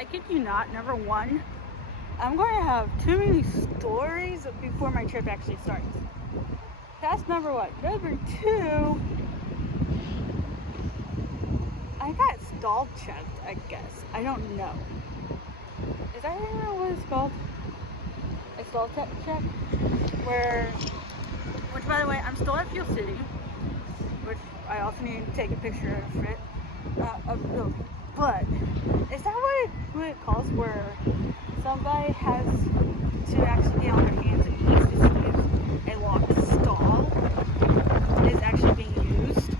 I kid you not, number one, I'm going to have too many stories before my trip actually starts. That's number one. Number two, I got stall checked, I guess. I don't know. Is that what it's called? A stall check? Which by the way, I'm still at Fuel City, which I also need to take a picture of it. But is that what it calls where somebody has to actually get on their hands and knees to see if a locked stall is actually being used?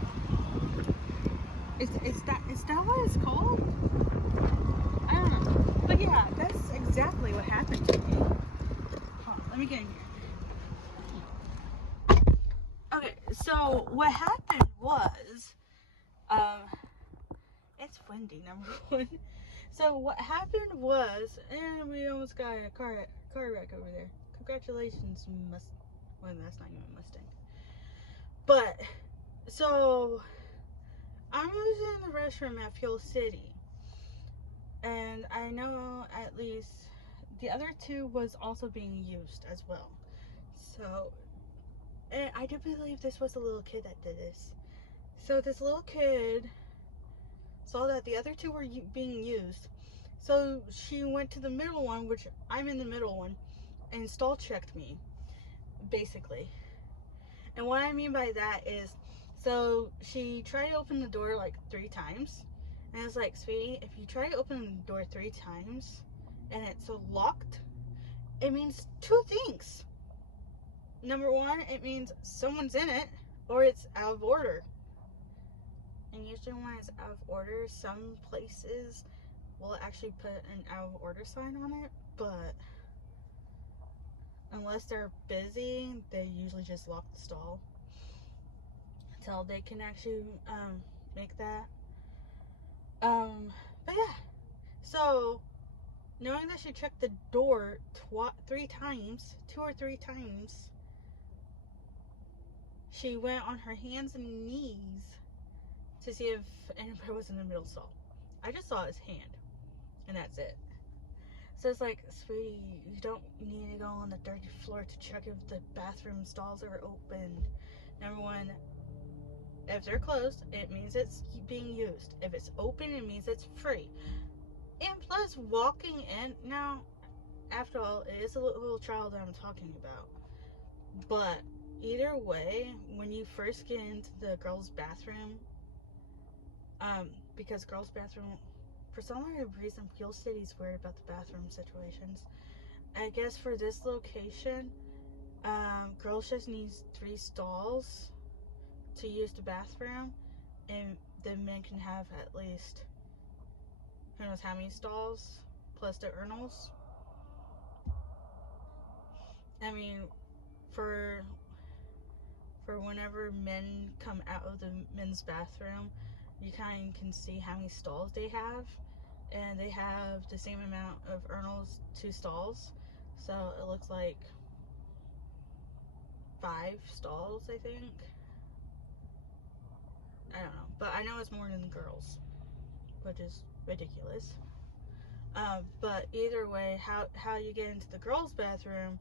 Is that what it's called? I don't know. But yeah, that's exactly what happened to me. Let me get in here. Okay, so what happened was, it's windy, number one. So what happened was, and we almost got a car wreck over there. Congratulations, well, that's not even a Mustang. But, so, I'm using the restroom at Fuel City. And I know at least the other two was also being used as well. So, and I do believe this was a little kid that did this. So this little kid saw that the other two were being used. So she went to the middle one, which I'm in the middle one, and stall checked me, basically. And what I mean by that is, so she tried to open the door like 3 times. And I was like, sweetie, if you try to open the door 3 times and it's locked, it means 2 things. Number one, it means someone's in it, or it's out of order. And usually when it's out of order, some places will actually put an out of order sign on it, but unless they're busy, they usually just lock the stall until they can actually make that. But yeah, so knowing that she checked the door 3 times, 2 or 3 times, she went on her hands and knees to see if anybody was in the middle stall. I just saw his hand, and that's it. So it's like, sweetie, you don't need to go on the dirty floor to check if the bathroom stalls are open. Number one, if they're closed, it means it's being used. If it's open, it means it's free. And plus, walking in, now, after all, it is a little child that I'm talking about. But either way, when you first get into the girls' bathroom, because girls' bathroom, for some reason, Fuel City's weird about the bathroom situations. I guess for this location, girls just needs 3 stalls to use the bathroom, and the men can have at least who knows how many stalls plus the urinals. I mean, for whenever men come out of the men's bathroom, you kind of can see how many stalls they have, and they have the same amount of urinals, 2 stalls, so it looks like 5 stalls, I think. I don't know, but I know it's more than the girls, which is ridiculous. But either way, how you get into the girls' bathroom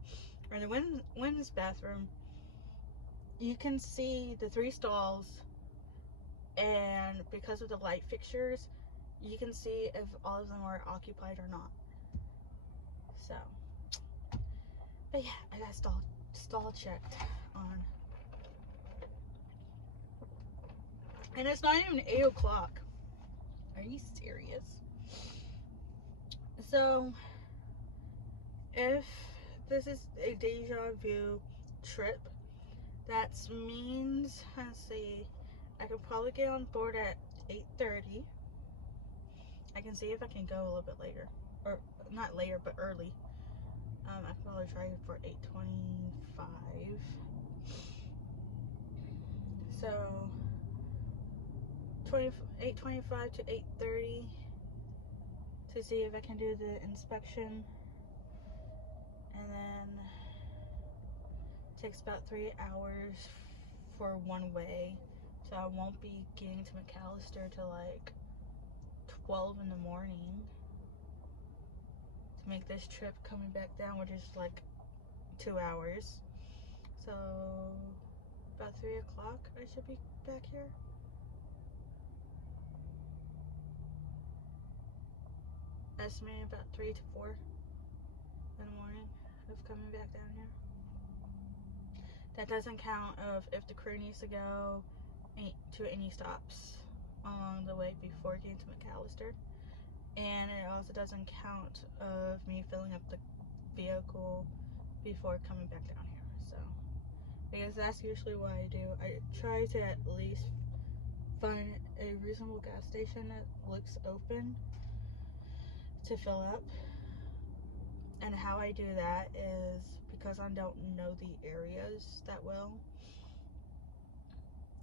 or the women's bathroom, you can see the 3 stalls, and because of the light fixtures, you can see if all of them are occupied or not. So, but yeah, I got stall checked on, and it's not even 8 o'clock. Are you serious? So, if this is a deja vu trip, that means, let's see, I could probably get on board at 8:30. I can see if I can go a little bit later, or not later, but early. I could probably try for 8:25. So 8:25 to 8:30 to see if I can do the inspection, and then it takes about 3 hours for one way, so I won't be getting to McAllister till like 12 in the morning. make this trip coming back down, which is like 2 hours. So about 3 o'clock I should be back here. Estimating about 3 to 4 in the morning of coming back down here. That doesn't count of if the crew needs to go to any stops along the way before getting to McAllister. And it also doesn't count of me filling up the vehicle before coming back down here. So, because that's usually what I do. I try to at least find a reasonable gas station that looks open to fill up. And how I do that is because I don't know the areas that well.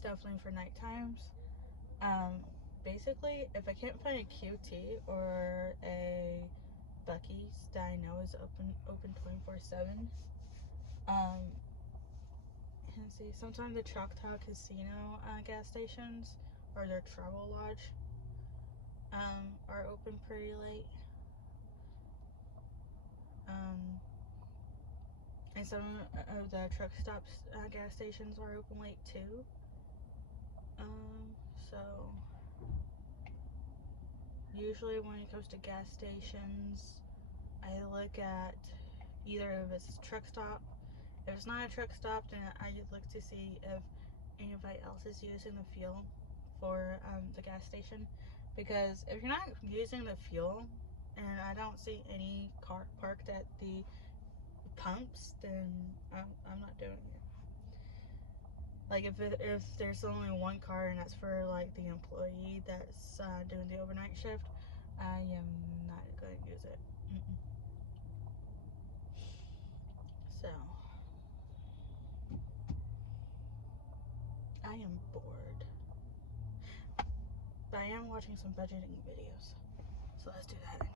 Definitely for night times. Basically, if I can't find a QT or a Buc-ee's that I know is open 24/7, and see, sometimes the Choctaw Casino gas stations or their travel lodge are open pretty late. And some of the truck stops gas stations are open late too. So usually when it comes to gas stations, I look at either if it's a truck stop. If it's not a truck stop, then I look to see if anybody else is using the fuel for the gas station. Because if you're not using the fuel and I don't see any car parked at the pumps, then I'm not doing it. Like if there's only one car and that's for like the employee that's doing the overnight shift, I am not going to use it. So I am bored, but I am watching some budgeting videos, so let's do that.